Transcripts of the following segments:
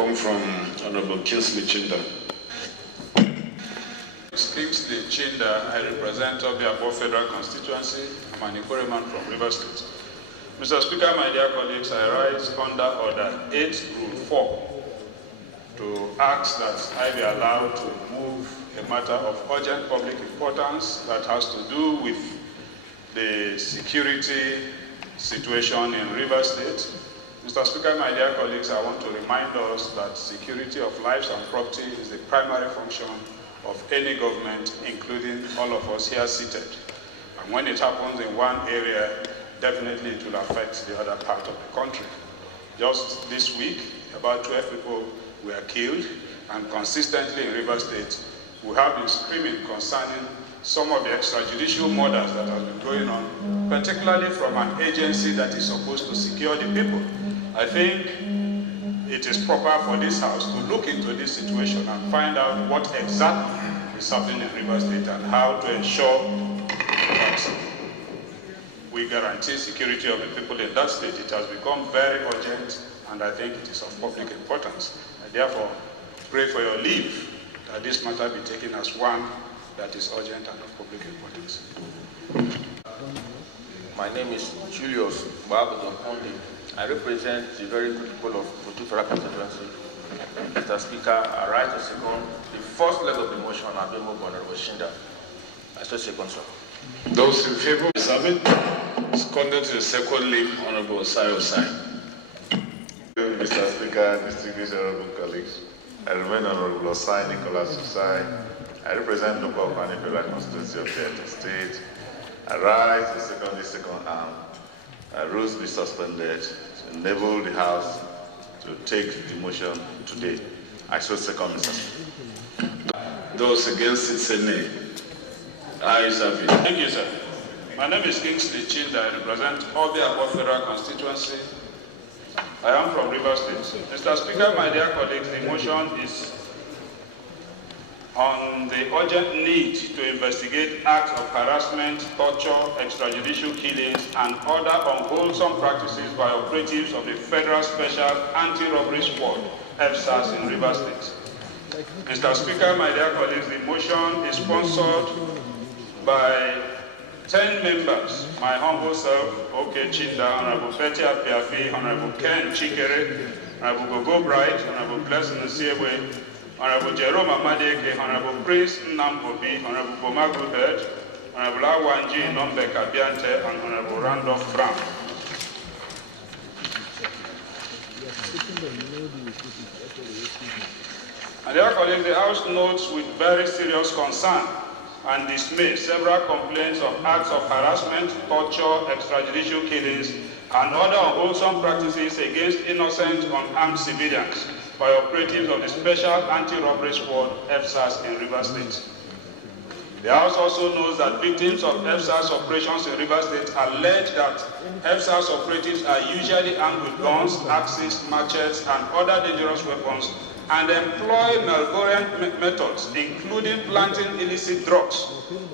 come from Hon Kingsley Chinda. Kingsley Chinda, I represent Obiabo Federal Constituency. I'm an Ikoreman from Rivers State. Mr. Speaker, my dear colleagues, I rise under Order 8, Rule 4 to ask that I be allowed to move a matter of urgent public importance that has to do with the security situation in Rivers State. Mr. Speaker, my dear colleagues, I want to remind us that security of lives and property is the primary function of any government, including all of us here seated. And when it happens in one area, definitely it will affect the other part of the country. Just this week, about 12 people were killed, and consistently in Rivers State, we have been screaming concerning some of the extrajudicial murders that have been going on, particularly from an agency that is supposed to secure the people. I think it is proper for this House to look into this situation and find out what exactly is happening in Rivers State and how to ensure that we guarantee security of the people in that state. It has become very urgent, and I think it is of public importance. I therefore pray for your leave that this matter be taken as one that is urgent and of public importance. My name is Julius Babadokondi. I represent the very good people of Otu Federal Constituency. Mr. Speaker, I rise to second the first leg of the motion and then move on Hon Chinda. I still second, sir. Those in favor of it, seconded to the second leg, Honorable Osai. Mr. Speaker, distinguished honorable colleagues, I remain Honorable Osai Nicholas Osai. I represent local Kwani Federal Constituency of Delta State. I rise to second the second arm. Rules be suspended to enable the House to take the motion today. I so second, Mr. Speaker. Those against it say nay. Ayes have it. Thank you, sir. My name is Kingsley Chinda. I represent Obiabo Federal Constituency. I am from Rivers State. Mr. Speaker, my dear colleagues, the motion is on the urgent need to investigate acts of harassment, torture, extrajudicial killings, and other unwholesome practices by operatives of the Federal Special Anti-Robbery Squad, FSAS, in Rivers State. Mr. Speaker, my dear colleagues, the motion is sponsored by 10 members, my humble self, OK Chinda, Honorable Betty Apiafi, Honorable Ken Chikere, Honorable Gogo Bright, Honorable Blessing Nsiebwe, Honorable Jerome Amadeke, Honorable Prince Nnambobi, Honorable Boma Goodhead, Honorable Awanji Nombeka Biante, and Honorable Randolph Brown. And dear colleagues, the House notes with very serious concern and dismay several complaints of acts of harassment, torture, extrajudicial killings, and other unwholesome practices against innocent unarmed civilians by operatives of the Special Anti-Robbery Squad, FSAS, in Rivers State. The House also knows that victims of FSAS operations in Rivers State allege that FSAS operatives are usually armed with guns, axes, machetes, and other dangerous weapons, and employ malversant methods, including planting illicit drugs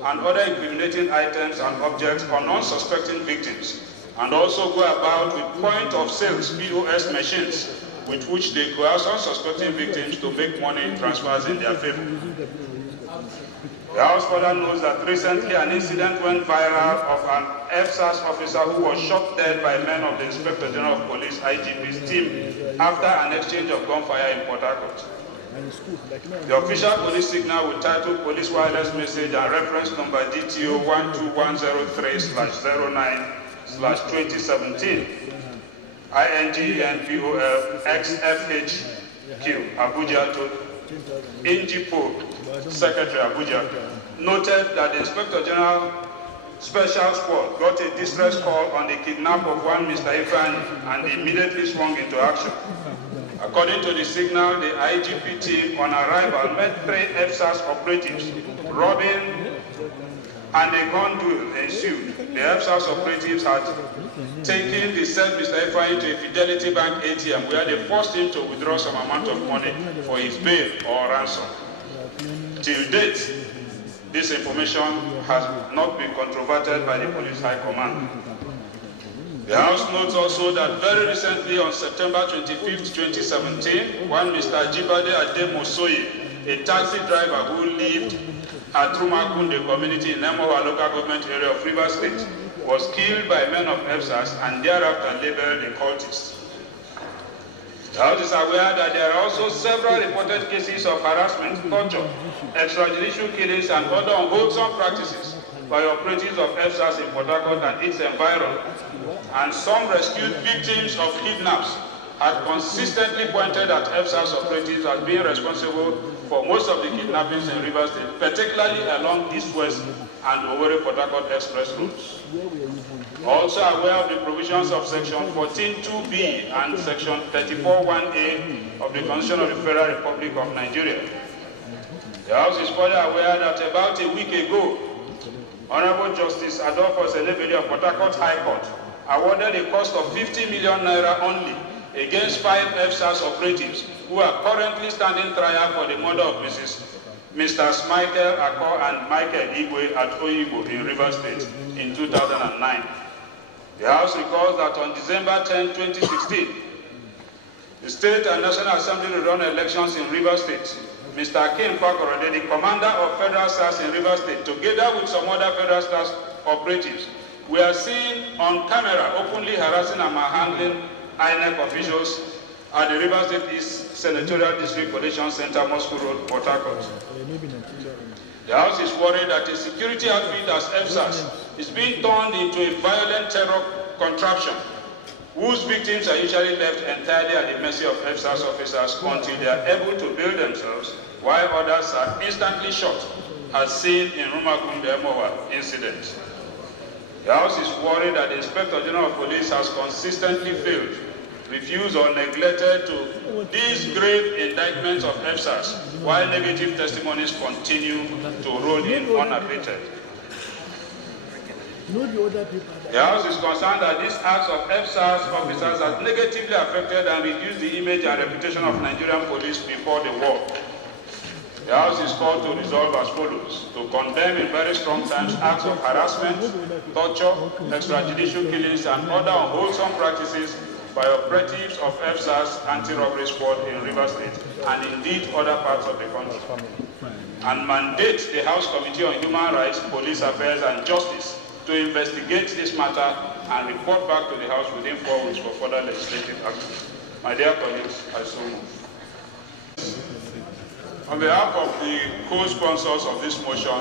and other incriminating items and objects on unsuspecting victims, and also go about with point-of-sales POS machines with which they coerce unsuspecting victims to make money transfers in their favor. The House further knows that recently an incident went viral of an FSAS officer who was shot dead by men of the Inspector General of Police IGP's team after an exchange of gunfire in Port Harcourt. The official police signal with title Police Wireless Message and reference number DTO 12103/09/2017 INGENPOL XFHQ Abuja to NGPO Secretary Abuja noted that the Inspector General Special Squad got a distress call on the kidnap of one Mr. Ifani and immediately swung into action. According to the signal, the IGP team on arrival met 3 FSAS operatives. Robbing and a gun duel ensued. The FSAS operatives had taken the said Mr. Ifani to a Fidelity Bank ATM where they forced him to withdraw some amount of money for his bail or ransom. Till date, this information has not been controverted by the Police High Command. The House notes also that very recently on September 25th, 2017, one Mr. Jibade Ademosoye, a taxi driver who lived at Rumakunde community in Nemowa local government area of Rivers State, was killed by men of EFSAS and thereafter labeled a cultist. The House is aware that there are also several reported cases of harassment, torture, extrajudicial killings, and other unwholesome practices by operatives of EFSAS in Port Harcourt and its environs, and some rescued victims of kidnaps had consistently pointed at EFSAS operatives as being responsible for most of the kidnappings in Rivers State, particularly along East-West and Owerri-Port Harcourt Express routes. Also aware of the provisions of Section 14(2)(b) and Section 34(1)(a) of the Constitution of the Federal Republic of Nigeria. The House is further aware that about a week ago, Honorable Justice Adolphus Elebede of Port Harcourt High Court awarded a cost of 50 million naira only against 5 EFSAS operatives who are currently standing trial for the murder of Mr. Michael Akko and Michael Igwe at Oyibo in Rivers State in 2009. The House recalls that on December 10, 2016, the State and National Assembly run elections in Rivers State. Mr. Akin Fakorode, the commander of Federal SARS in Rivers State, together with some other Federal SARS operatives, were seen on camera openly harassing and manhandling INEC officials at the Rivers State East Senatorial District Collation Center, Moscow Road, Port Harcourt. The House is worried that a security outfit as EFSAS is being turned into a violent terror contraption whose victims are usually left entirely at the mercy of EFSAS officers until they are able to build themselves, while others are instantly shot, as seen in Rumakunde Emowa incident. The House is worried that the Inspector General of Police has consistently failed, refused or neglected to these grave indictments of EFSAS, while negative testimonies continue to roll in unabated. The House is concerned that these acts of EFSAS officers have negatively affected and reduced the image and reputation of Nigerian police before the war. The House is called to resolve as follows: to condemn in very strong terms acts of harassment, torture, extrajudicial killings, and other unwholesome practices by operatives of EFSAS anti-robbery squad in Rivers State and indeed other parts of the country, and mandate the House Committee on Human Rights, Police Affairs and Justice to investigate this matter and report back to the House within 4 weeks for further legislative action. My dear colleagues, I so move. On behalf of the co-sponsors of this motion,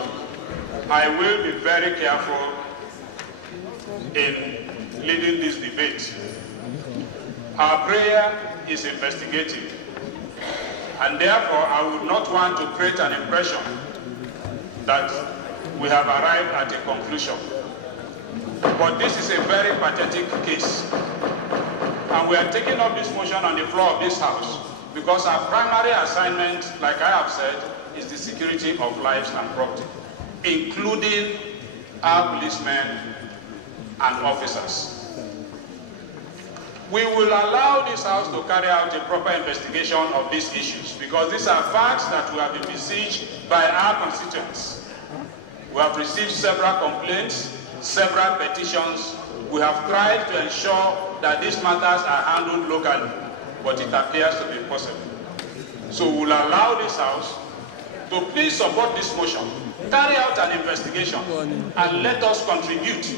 I will be very careful in leading this debate. Our prayer is investigative, and therefore I would not want to create an impression that we have arrived at a conclusion. But this is a very pathetic case, and we are taking up this motion on the floor of this House because our primary assignment, like I have said, is the security of lives and property, including our policemen and officers. We will allow this House to carry out a proper investigation of these issues because these are facts that we have been besieged by our constituents. We have received several complaints, several petitions. We have tried to ensure that these matters are handled locally, but it appears to be impossible. So we will allow this House to please support this motion, carry out an investigation, and let us contribute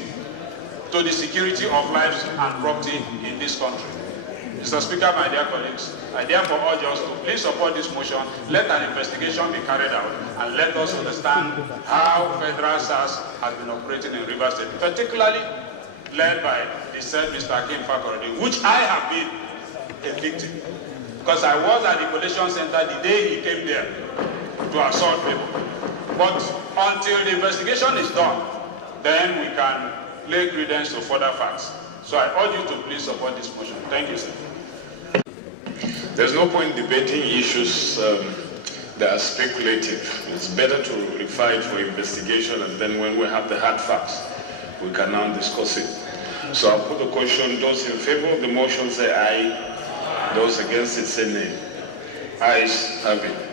to the security of lives and property in this country. Mr. Speaker, my dear colleagues, I therefore urge us to please support this motion, let an investigation be carried out, and let us understand how Federal SARS has been operating in Rivers State, particularly led by the said Mr. Akin Fakorode, which I have been a victim, because I was at the collation center the day he came there to assault people. But until the investigation is done, then we can lay credence to further facts. So I urge you to please support this motion. Thank you, sir. There's no point debating issues that are speculative. It's better to refer it for investigation, and then when we have the hard facts, we can now discuss it. So I'll put the question. Those in favor of the motion say aye. Those against it say nay. Ayes have it.